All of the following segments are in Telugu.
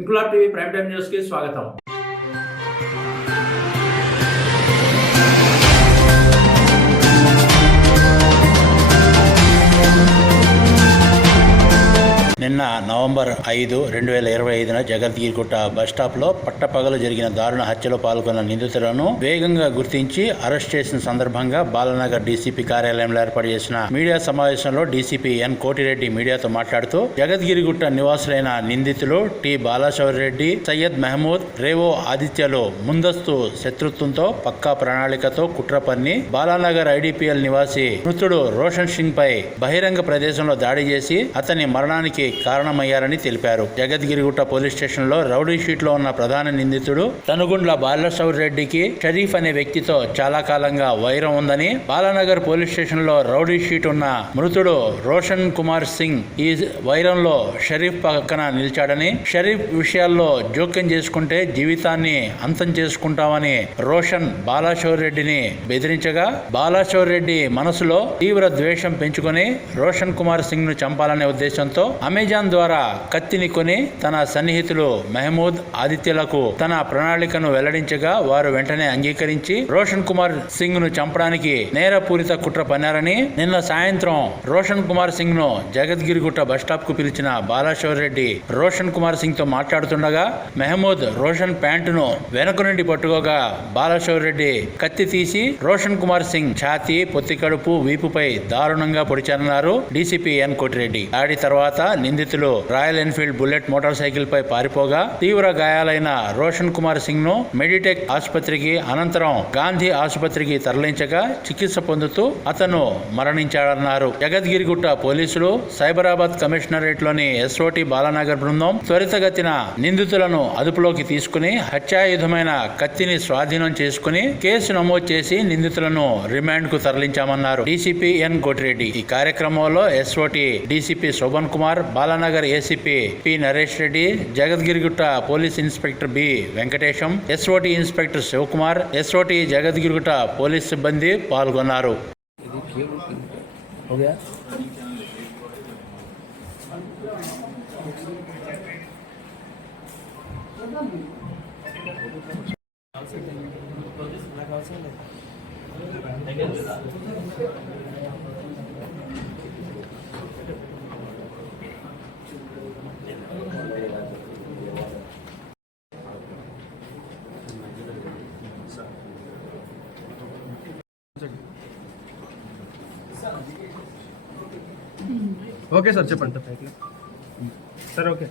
Inquilab TV prime time news కి స్వాగతం. నిన్న నవంబర్ 5, 2025 జగద్గిరిగుట్ట బస్టాప్లో పట్టపగలు జరిగిన దారుణ హత్యలో పాల్గొన్న నిందితులను వేగంగా గుర్తించి అరెస్ట్ చేసిన సందర్భంగా బాలనగర్ డీసీపీ కార్యాలయంలో ఏర్పాటు చేసిన మీడియా సమావేశంలో డీసీపీ ఎన్ కోటిరెడ్డి మీడియాతో మాట్లాడుతూ జగద్గిరిగుట్ట నివాసులైన నిందితులు టి బాలశౌర్రెడ్డి, సయ్యద్ మహమూద్, రేవో ఆదిత్యలు ముందస్తు శత్రుత్వంతో పక్కా ప్రణాళికతో కుట్ర పన్ని బాలానగర్ ఐడిపిఎల్ నివాసి మృతుడు రోషన్ సింగ్ పై బహిరంగ ప్రదేశంలో దాడి చేసి అతని మరణానికి కారణమయ్యారని తెలిపారు. జగద్గిరిగుట్ట పోలీస్ స్టేషన్ లో రౌడీ షీట్ లో ఉన్న ప్రధాన నిందితుడు తనుగుండ్ల బాలశౌర్రెడ్డికి షరీఫ్ అనే వ్యక్తితో చాలా కాలంగా వైరం ఉందని, బాలానగర్ పోలీస్ స్టేషన్ లో రౌడీ షీట్ ఉన్న మృతుడు రోషన్ కుమార్ సింగ్ ఈ వైరంలో షరీఫ్ పక్కన నిలిచాడని, షరీఫ్ విషయాల్లో జోక్యం చేసుకుంటే జీవితాన్ని అంతం చేసుకుంటామని రోషన్ బాలశౌర్రెడ్డిని బెదిరించగా, బాలశౌర్రెడ్డి మనసులో తీవ్ర ద్వేషం పెంచుకొని రోషన్ కుమార్ సింగ్ ను చంపాలనే ఉద్దేశంతో అమెజాన్ ద్వారా కత్తిని కొని తన సన్నిహితులు మహమూద్, ఆదిత్యలకు తన ప్రణాళికను వెల్లడించగా వారు వెంటనే అంగీకరించి రోషన్ కుమార్ సింగ్ ను చంపడానికి నేరపూరిత కుట్ర పన్నారని, నిన్న సాయంత్రం రోషన్ కుమార్ సింగ్ ను జగద్గిరిగుట్ట బస్టాప్ కు పిలిచిన బాలశౌర్రెడ్డి రోషన్ కుమార్ సింగ్ తో మాట్లాడుతుండగా మహమూద్ రోషన్ ప్యాంటును వెనక నుండి పట్టుకోగా బాలశౌర్రెడ్డి కత్తి తీసి రోషన్ కుమార్ సింగ్ ఛాతీ, పొత్తికడుపు, వీపుపై దారుణంగా పొడిచారన్నారు డీసీపీ ఎన్ కోటిరెడ్డి. దాడి తర్వాత నిందితులు Royal Enfield Bullet motorcycle పై పారిపోగా తీవ్ర గాయాలైన రోషన్ కుమార్ సింగ్ ను మెడిటెక్ ఆసుపత్రికి, అనంతరం గాంధీ ఆసుపత్రికి తరలించగా చికిత్స పొందుతూ అతను మరణించాడన్నారు. జగద్గిరిగుట్ట పోలీసులు, సైబరాబాద్ కమిషనరేట్ లోని ఎస్ఓటి బాలానగర్ బృందం త్వరితగతిన నిందితులను అదుపులోకి తీసుకుని హత్యాయుధమైన కత్తిని స్వాధీనం చేసుకుని కేసు నమోదు చేసి నిందితులను రిమాండ్ కు తరలించామన్నారు డీసీపీ ఎన్ కోటిరెడ్డి. ఈ కార్యక్రమంలో SOT DCP Shobhan Kumar, Balanagar ACP P Naresh Reddy, Jagadgirigutta police inspector B Venkatesham, SOT inspector Shivakumar, SOT Jagadgirigutta police సిబ్బంది పాల్గొన్నారు. ఓకే సార్, చెప్పండి సార్. ఓకే,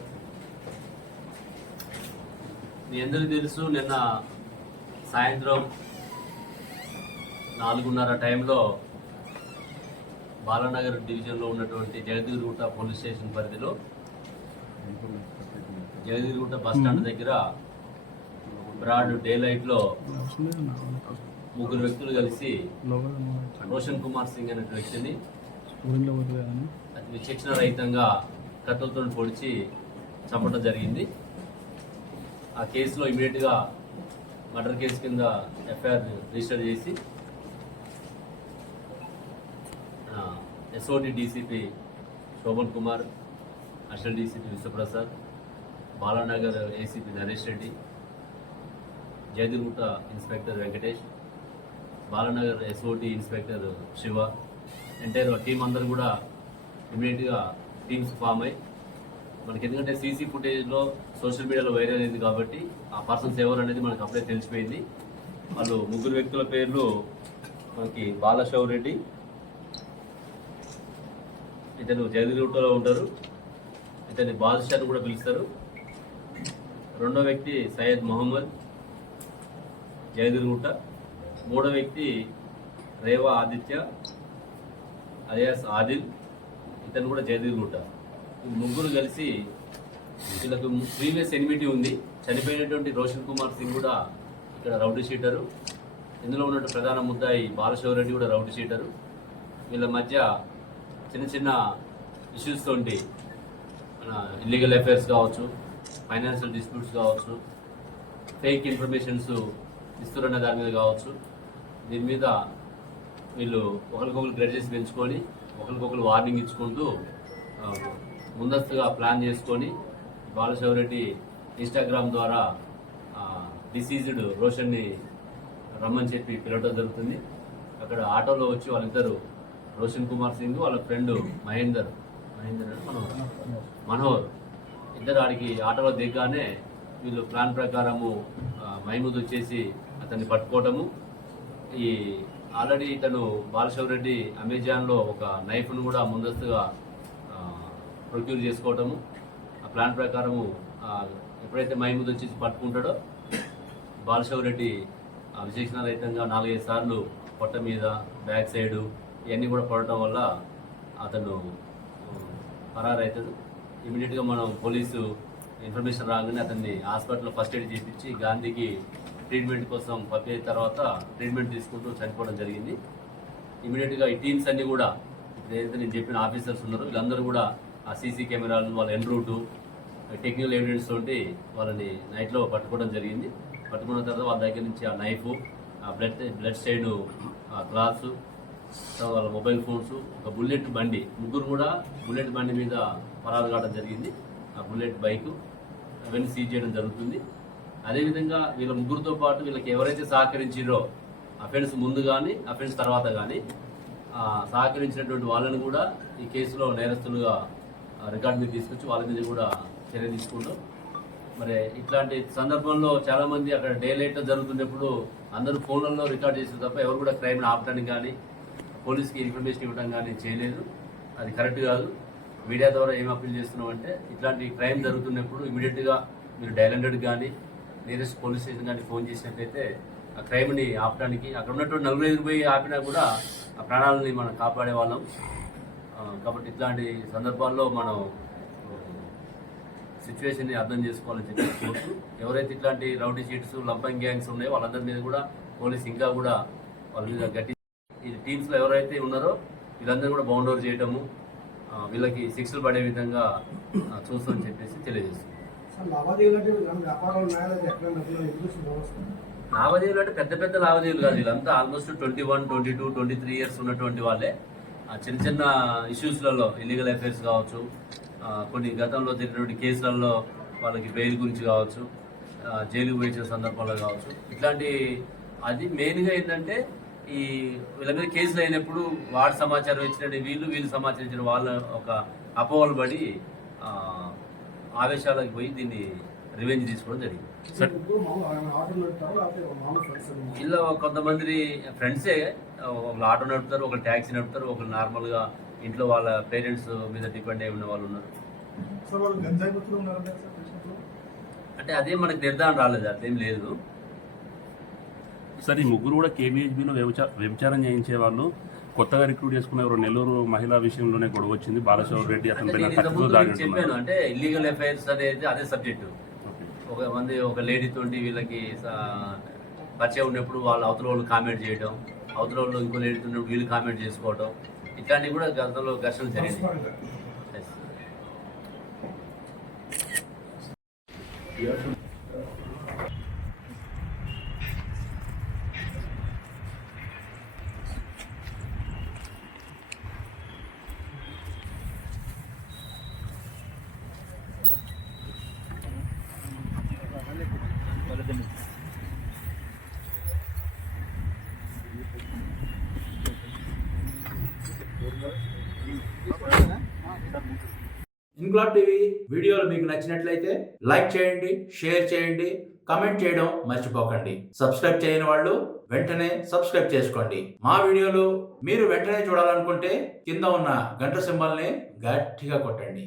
మీ అందరికీ తెలుసు, నిన్న సాయంత్రం 4:30 టైంలో బాలానగర్ డివిజన్లో ఉన్నటువంటి జగద్గిరిగుట్ట పోలీస్ స్టేషన్ పరిధిలో జగద్గిరిగుట్ట బస్టాండ్ దగ్గర బ్రాడ్ డే లైట్లో ముగ్గురు వ్యక్తులు కలిసి రోషన్ కుమార్ సింగ్ అనే వ్యక్తిని విచక్షణ రహితంగా కత్తులతో పొడిచి చంపడం జరిగింది. ఆ కేసులో ఇమీడియట్గా మర్డర్ కేసు కింద ఎఫ్ఐఆర్ రిజిస్టర్ చేసి SOT DCP Shobhan Kumar, additional DCP Vishwaprasad, Balanagar ACP Naresh Reddy, Jagadgirigutta inspector Venkatesh, Balanagar SOT inspector Shiva, entire team అందరూ కూడా ఇమీడియట్గా టీమ్స్ ఫామ్ అయ్యి, మనకి ఎందుకంటే సీసీ ఫుటేజ్లో సోషల్ మీడియాలో వైరల్ అయింది కాబట్టి ఆ పర్సన్స్ ఎవరు అనేది మనకు అప్పుడే తెలిసిపోయింది. వాళ్ళు ముగ్గురు వ్యక్తుల పేర్లు మనకి బాలశౌర్రెడ్డి, ఇతను జగద్గిరిగుట్టలో ఉంటారు, ఇతన్ని బాదుషా కూడా పిలుస్తారు. రెండో వ్యక్తి సయ్యద్ మహమ్మద్, జగద్గిరిగుట్ట. మూడో వ్యక్తి రేవా ఆదిత్య అలియాస్ ఆదిల్, ఇతను కూడా జగద్గిరిగుట్ట. ఈ ముగ్గురు కలిసి వీళ్ళకు ప్రీవియస్ ఎనిమిటీ ఉంది. చనిపోయినటువంటి రోషన్ కుమార్ సింగ్ కూడా ఇక్కడ రౌడీ షీటరు, ఇందులో ఉన్నటువంటి ప్రధాన ముద్దాయి బాలశౌర్రెడ్డి కూడా రౌడీ షీటరు. వీళ్ళ మధ్య చిన్న చిన్న ఇష్యూస్ తోటి మన ఇల్లీగల్ అఫైర్స్ కావచ్చు, ఫైనాన్షియల్ డిస్ప్యూట్స్ కావచ్చు, ఫేక్ ఇన్ఫర్మేషన్స్ ఇస్తున్న దాని మీద కావచ్చు. దీని మీద వీళ్ళు ఒకరికొకరు గ్రెడ్జెస్ పెంచుకొని ఒకరికొకరు వార్నింగ్ ఇచ్చుకుంటూ ముందస్తుగా ప్లాన్ చేసుకొని బాలశౌరెడ్డి ఇన్స్టాగ్రామ్ ద్వారా డిసీజ్డ్ రోషన్ని రమ్మని చెప్పి పిలవడం జరుగుతుంది. అక్కడ ఆటోలో వచ్చి వాళ్ళిద్దరు రోషన్ కుమార్ సింగ్ వాళ్ళ ఫ్రెండ్ మహేందర్ మనోహర్ ఇద్దరు ఆడికి ఆటోలో దిగ్గానే వీళ్ళు ప్లాన్ ప్రకారము మహమూద్ వచ్చేసి అతన్ని పట్టుకోవటము. ఈ ఆల్రెడీ ఇతను బాలశౌరెడ్డి అమెజాన్లో ఒక నైఫ్ను కూడా ముందస్తుగా ప్రొక్యూర్ చేసుకోవటము. ఆ ప్లాన్ ప్రకారము ఎప్పుడైతే మహమూద్ వచ్చేసి పట్టుకుంటాడో బాలశౌరెడ్డి విశేషణరహితంగా 4-5 సార్లు పొట్ట మీద బ్యాక్ సైడు ఇవన్నీ కూడా పడటం వల్ల అతను పరారైతాడు. ఇమీడియట్గా మనం పోలీసు ఇన్ఫర్మేషన్ రాగానే అతన్ని హాస్పిటల్లో ఫస్ట్ ఎయిడ్ చేయించి గాంధీకి ట్రీట్మెంట్ కోసం పంపిన తర్వాత ట్రీట్మెంట్ తీసుకుంటూ చనిపోవడం జరిగింది. ఇమీడియట్గా ఈ టీమ్స్ అన్నీ కూడా ఏదైతే నేను చెప్పిన ఆఫీసర్స్ ఉన్నారో వీళ్ళందరూ కూడా ఆ సీసీ కెమెరాలు వాళ్ళ ఎన్ రూటు టెక్నికల్ ఎవిడెన్స్ తోటి వాళ్ళని నైట్లో పట్టుకోవడం జరిగింది. పట్టుకున్న తర్వాత వాళ్ళ దగ్గర నుంచి ఆ నైఫ్, ఆ బ్లడ్ స్టైన్ క్లాత్స్, వాళ్ళ మొబైల్ ఫోన్స్, ఒక బుల్లెట్ బండి, ముగ్గురు కూడా బుల్లెట్ బండి మీద పరారు కావడం జరిగింది. ఆ బుల్లెట్ బైక్ అవన్నీ సీజ్ చేయడం జరుగుతుంది. అదేవిధంగా వీళ్ళ ముగ్గురితో పాటు వీళ్ళకి ఎవరైతే సహకరించారో అఫెన్స్ ముందు కానీ అఫెన్స్ తర్వాత కానీ సహకరించినటువంటి వాళ్ళని కూడా ఈ కేసులో నేరస్తులుగా రికార్డు మీద తీసుకొచ్చి వాళ్ళ మీద కూడా చర్య తీసుకుంటాం. మరి ఇట్లాంటి సందర్భంలో చాలామంది అక్కడ డే లైట్లో జరుగుతున్నప్పుడు అందరూ ఫోన్లలో రికార్డ్ చేసిన తప్ప ఎవరు కూడా క్రైమ్ని ఆపడానికి కానీ పోలీస్కి ఇన్ఫర్మేషన్ ఇవ్వడం కానీ చేయలేదు. అది కరెక్ట్ కాదు. మీడియా ద్వారా ఏం అప్పీల్ చేస్తున్నాం అంటే ఇట్లాంటి క్రైమ్ జరుగుతున్నప్పుడు ఇమీడియట్గా మీరు డయల్ 100 కానీ నియరెస్ట్ పోలీస్ స్టేషన్ కానీ ఫోన్ చేసినట్లయితే ఆ క్రైమ్ని ఆపడానికి అక్కడ ఉన్నటువంటి 4 పోయి ఆపినా కూడా ఆ ప్రాణాలని మనం కాపాడే వాళ్ళం. కాబట్టి ఇట్లాంటి సందర్భాల్లో మనం సిచ్యువేషన్ని అర్థం చేసుకోవాలని చెప్పి కోరుతూ ఎవరైతే ఇట్లాంటి రౌడీ షీట్స్ లంపింగ్ గ్యాంగ్స్ ఉన్నాయో వాళ్ళందరి మీద కూడా పోలీస్ ఇంకా కూడా వాళ్ళ మీద గట్టి ఈ టీమ్స్లో ఎవరైతే ఉన్నారో వీళ్ళందరూ కూడా బౌండ్ ఓవర్ చేయటము, వీళ్ళకి శిక్షలు పడే విధంగా చూస్తామని చెప్పేసి తెలియజేస్తుంది. లావాదేవీలు అంటే పెద్ద పెద్ద లావాదేవీలు కాదు. వీళ్ళంతా ఆల్మోస్ట్ 21, 22, 23 ఇయర్స్ ఉన్నటువంటి వాళ్ళే. చిన్న చిన్న ఇష్యూస్లలో ఇల్లీగల్ అఫైర్స్ కావచ్చు, కొన్ని గతంలో జరిగినటువంటి కేసులలో వాళ్ళకి బెయిల్ గురించి కావచ్చు, జైలుకు పోయించిన సందర్భంలో కావచ్చు, ఇట్లాంటి అది మెయిన్గా ఏంటంటే ఈ వీళ్ళ మీద కేసులు అయినప్పుడు వాడి సమాచారం ఇచ్చినట్టు వీళ్ళు సమాచారం ఇచ్చిన వాళ్ళ ఒక అపోహలు పడి ఆవేశాలకు పోయి దీన్ని రివెంజ్ తీసుకోవడం జరిగింది. ఇలా కొంతమంది ఫ్రెండ్సే ఒకళ్ళు ఆటో నడుపుతారు, ఒకళ్ళు ట్యాక్సీ నడుపుతారు, ఒకళ్ళు నార్మల్గా ఇంట్లో వాళ్ళ పేరెంట్స్ మీద డిపెండ్ అయి ఉన్న వాళ్ళు ఉన్నారు. అంటే అదే మనకు నిర్ధారణ రాలేదు, అదేం లేదు సార్. ఈ ముగ్గురు కూడా కేబిహెచ్బిలో వ్యభిచారం చేయించే వాళ్ళు కొత్తగా రిక్రూట్ చేసుకున్న ఎవరు నెల్లూరు మహిళా విషయంలోనే గొడవ వచ్చింది. బాలశౌరెడ్డి చెప్పాను అంటే ఇల్లీగల్ అఫైర్స్ అనేది అదే సబ్జెక్టు. ఒక లేడీ తోటి వీళ్ళకి పరిచయం ఉన్నప్పుడు వాళ్ళు అవతల వాళ్ళు కామెంట్ చేయడం, అవతల వాళ్ళు ఇంకో లేడీ ఉన్నప్పుడు వీళ్ళు కామెంట్ చేసుకోవడం, ఇట్లాంటివి కూడా గతంలో ఘర్షణ జరిగింది. ఇంక్లాబ్ టీవీ వీడియోలు మీకు నచ్చినట్లయితే లైక్ చేయండి, షేర్ చేయండి, కమెంట్ చేయడం మర్చిపోకండి. సబ్స్క్రైబ్ చేయని వాళ్ళు వెంటనే సబ్స్క్రైబ్ చేసుకోండి. మా వీడియోలు మీరు వెంటనే చూడాలనుకుంటే కింద ఉన్న గంట సింబల్ని గట్టిగా కొట్టండి.